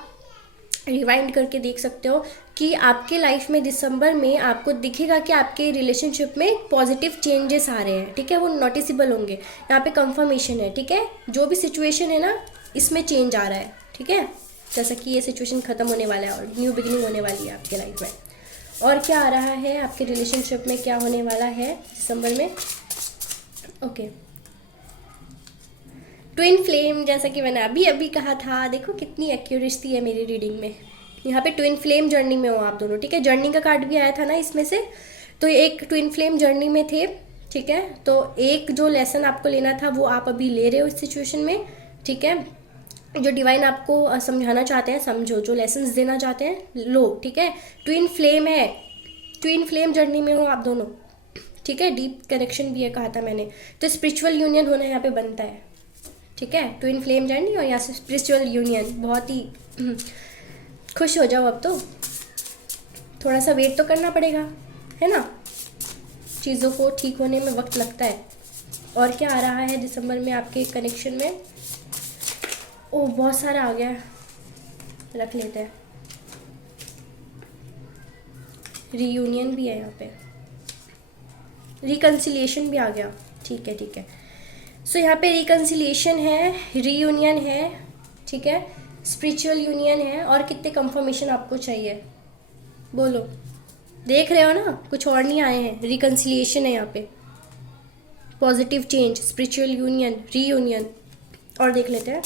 रिवाइंड करके देख सकते हो कि आपके लाइफ में दिसंबर में आपको दिखेगा कि आपके रिलेशनशिप में पॉजिटिव चेंजेस आ रहे हैं, ठीक है, वो नोटिसेबल होंगे। यहाँ पे कंफर्मेशन है, ठीक है, जो भी सिचुएशन है ना इसमें चेंज आ रहा है, ठीक है, जैसा कि ये सिचुएशन ख़त्म होने वाला है और न्यू बिगिनिंग होने वाली है आपके लाइफ में। और क्या आ रहा है आपके रिलेशनशिप में, क्या होने वाला है दिसंबर में। ओके ट्विन फ्लेम, जैसा कि मैंने अभी अभी कहा था, देखो कितनी एक्यूरेसी है मेरी रीडिंग में। यहाँ पे ट्विन फ्लेम जर्नी में हो आप दोनों, ठीक है। जर्नी का कार्ड भी आया था ना इसमें से, तो एक ट्विन फ्लेम जर्नी में थे, ठीक है। तो एक जो लेसन आपको लेना था वो आप अभी ले रहे हो इस सिचुएशन में, ठीक है। जो डिवाइन आपको समझाना चाहते हैं समझो, जो लेसन्स देना चाहते हैं लो, ठीक है। ट्विन फ्लेम है, ट्विन फ्लेम जर्नी में हो आप दोनों, ठीक है। डीप कनेक्शन भी है कहा था मैंने, तो स्पिरिचुअल यूनियन होना यहाँ पे बनता है, ठीक है। ट्विन फ्लेम जर्नी और यहाँ से स्पिरिचुअल यूनियन, बहुत ही खुश हो जाओ। अब तो थोड़ा सा वेट तो करना पड़ेगा, है ना, चीज़ों को ठीक होने में वक्त लगता है। और क्या आ रहा है दिसंबर में आपके कनेक्शन में। ओ बहुत सारा आ गया, रख लेते हैं। रीयूनियन भी है यहाँ पे, रिकन्सिलिएशन भी आ गया, ठीक है ठीक है। सो यहाँ पे रिकन्सिलिएशन है, रीयूनियन है, ठीक है, स्पिरिचुअल यूनियन है। और कितने कंफर्मेशन आपको चाहिए बोलो, देख रहे हो ना, कुछ और नहीं आए हैं। रिकन्सिलिएशन है यहाँ पे, positive change, spiritual union, reunion. और देख लेते हैं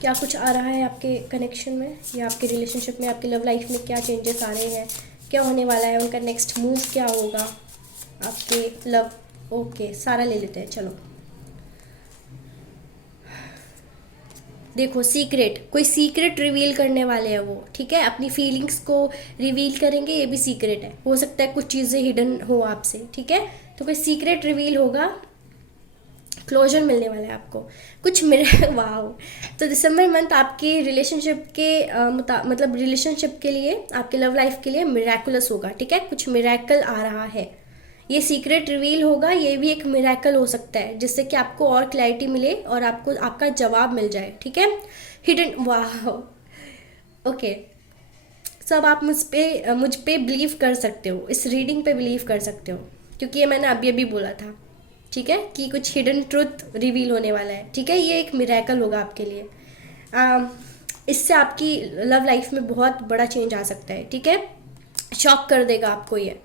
क्या कुछ आ रहा है आपके कनेक्शन में या आपके रिलेशनशिप में, आपकी लव लाइफ में क्या चेंजेस आ रहे हैं, क्या होने वाला है, उनका नेक्स्ट मूव क्या होगा आपके लव। ओके सारा ले लेते हैं, चलो। देखो सीक्रेट, कोई सीक्रेट रिवील करने वाले हैं वो, ठीक है, अपनी फीलिंग्स को रिवील करेंगे, ये भी सीक्रेट है। हो सकता है कुछ चीज़ें हिडन हो आपसे, ठीक है, तो कोई सीक्रेट रिवील होगा, क्लोजर मिलने वाला है आपको कुछ मेरे वाह। तो दिसंबर मंथ आपके रिलेशनशिप के मतलब रिलेशनशिप के लिए, आपके लव लाइफ के लिए मिराकुलस होगा, ठीक है, कुछ मिराकल आ रहा है। ये सीक्रेट रिवील होगा, ये भी एक मिराकल हो सकता है जिससे कि आपको और क्लैरिटी मिले और आपको आपका जवाब मिल जाए, ठीक है। हिडन वाह ओके। सब आप मुझ पे बिलीव कर सकते हो, इस रीडिंग पे बिलीव कर सकते हो, क्योंकि ये मैंने अभी अभी बोला था, ठीक है, कि कुछ हिडन ट्रुथ रिवील होने वाला है, ठीक है। ये एक मिरेकल होगा आपके लिए, इससे आपकी लव लाइफ में बहुत बड़ा चेंज आ सकता है, ठीक है, शॉक कर देगा आपको। ये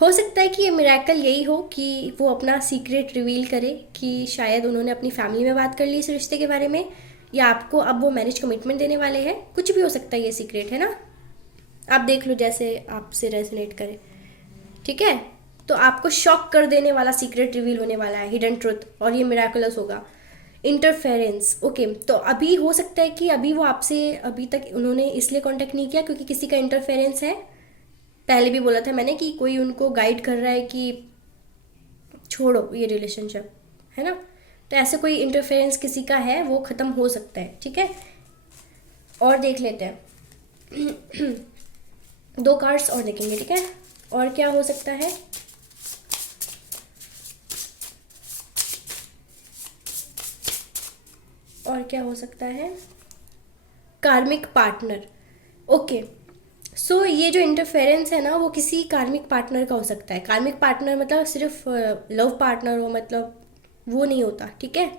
हो सकता है कि ये मिरेकल यही हो कि वो अपना सीक्रेट रिवील करे कि शायद उन्होंने अपनी फैमिली में बात कर ली इस रिश्ते के बारे में, या आपको अब वो मैरिज कमिटमेंट देने वाले हैं, कुछ भी हो सकता है। ये सीक्रेट है ना, आप देख लो जैसे आपसे रेजोनेट करे, ठीक है। तो आपको शॉक कर देने वाला सीक्रेट रिवील होने वाला है, हिडन ट्रुथ, और ये मिराकुलस होगा। इंटरफेरेंस, ओके, तो अभी हो सकता है कि अभी वो आपसे अभी तक उन्होंने इसलिए कांटेक्ट नहीं किया क्योंकि किसी का इंटरफेरेंस है। पहले भी बोला था मैंने कि कोई उनको गाइड कर रहा है कि छोड़ो ये रिलेशनशिप, है ना। तो ऐसे कोई इंटरफेरेंस किसी का है, वो ख़त्म हो सकता है, ठीक है। और देख लेते हैं 2 कार्ड्स और देखेंगे, ठीक है। और क्या हो सकता है, और क्या हो सकता है, कार्मिक पार्टनर, ओके। सो ये जो इंटरफेरेंस है ना, वो किसी कार्मिक पार्टनर का हो सकता है। कार्मिक पार्टनर मतलब सिर्फ लव पार्टनर हो, मतलब वो नहीं होता, ठीक है।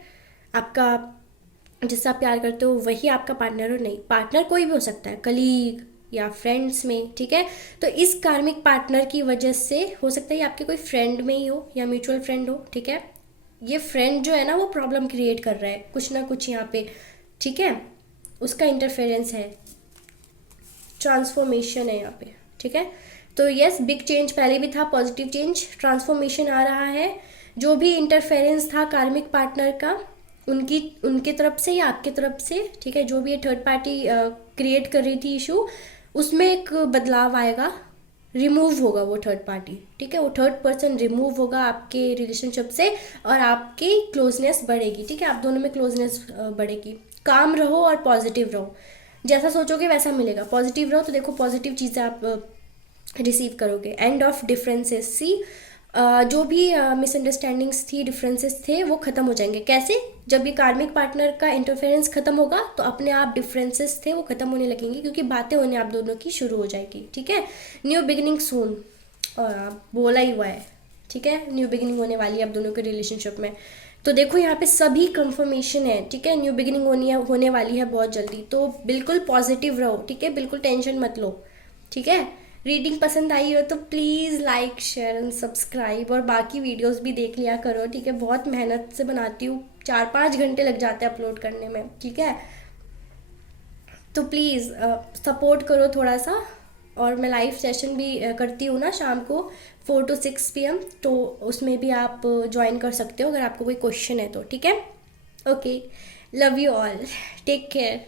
आपका जिससे आप प्यार करते हो वही आपका पार्टनर हो, नहीं, पार्टनर कोई भी हो सकता है, कलीग या फ्रेंड्स में, ठीक है। तो इस कार्मिक पार्टनर की वजह से हो सकता है ये आपके कोई फ्रेंड में ही हो या म्यूचुअल फ्रेंड हो, ठीक है। ये फ्रेंड जो है ना वो प्रॉब्लम क्रिएट कर रहा है कुछ ना कुछ यहाँ पे, ठीक है, उसका इंटरफेरेंस है, ट्रांसफॉर्मेशन है यहाँ पे, ठीक है। तो यस, बिग चेंज पहले भी था, पॉजिटिव चेंज, ट्रांसफॉर्मेशन आ रहा है। जो भी इंटरफेरेंस था कार्मिक पार्टनर का उनकी उनके तरफ से या आपके तरफ से, ठीक है, जो भी ये थर्ड पार्टी क्रिएट कर रही थी इशू, उसमें एक बदलाव आएगा, रिमूव होगा वो थर्ड पार्टी, ठीक है, वो थर्ड पर्सन रिमूव होगा आपके रिलेशनशिप से और आपकी क्लोजनेस बढ़ेगी, ठीक है, आप दोनों में क्लोजनेस बढ़ेगी। काम रहो और पॉजिटिव रहो, जैसा सोचोगे वैसा मिलेगा, पॉजिटिव रहो तो देखो पॉजिटिव चीज़ें आप रिसीव करोगे। एंड ऑफ डिफरेंसेस, सी जो भी मिसअंडरस्टैंडिंग्स थी, डिफरेंसेस थे, वो खत्म हो जाएंगे। कैसे? जब ये कार्मिक पार्टनर का इंटरफेरेंस खत्म होगा तो अपने आप डिफरेंसेस थे वो खत्म होने लगेंगे, क्योंकि बातें होने आप दोनों की शुरू हो जाएगी, ठीक है। न्यू बिगिनिंग सून, और आप बोला ही हुआ है, ठीक है, न्यू बिगिनिंग होने वाली है आप दोनों के रिलेशनशिप में। तो देखो यहाँ पे सभी कंफर्मेशन है, ठीक है, न्यू बिगिनिंग होने वाली है बहुत जल्दी, तो बिल्कुल पॉजिटिव रहो, ठीक है, बिल्कुल टेंशन मत लो, ठीक है। रीडिंग पसंद आई हो तो please like share and subscribe, और बाकी वीडियोस भी देख लिया करो, ठीक है, बहुत मेहनत से बनाती हूँ, 4-5 घंटे लग जाते हैं अपलोड करने में, ठीक है। तो प्लीज़ सपोर्ट करो थोड़ा सा। और मैं लाइव सेशन भी करती हूँ ना शाम को 4 to 6 PM, तो उसमें भी आप ज्वाइन कर सकते हो अगर आपको कोई क्वेश्चन है तो, ठीक है। Okay, love you all, take care.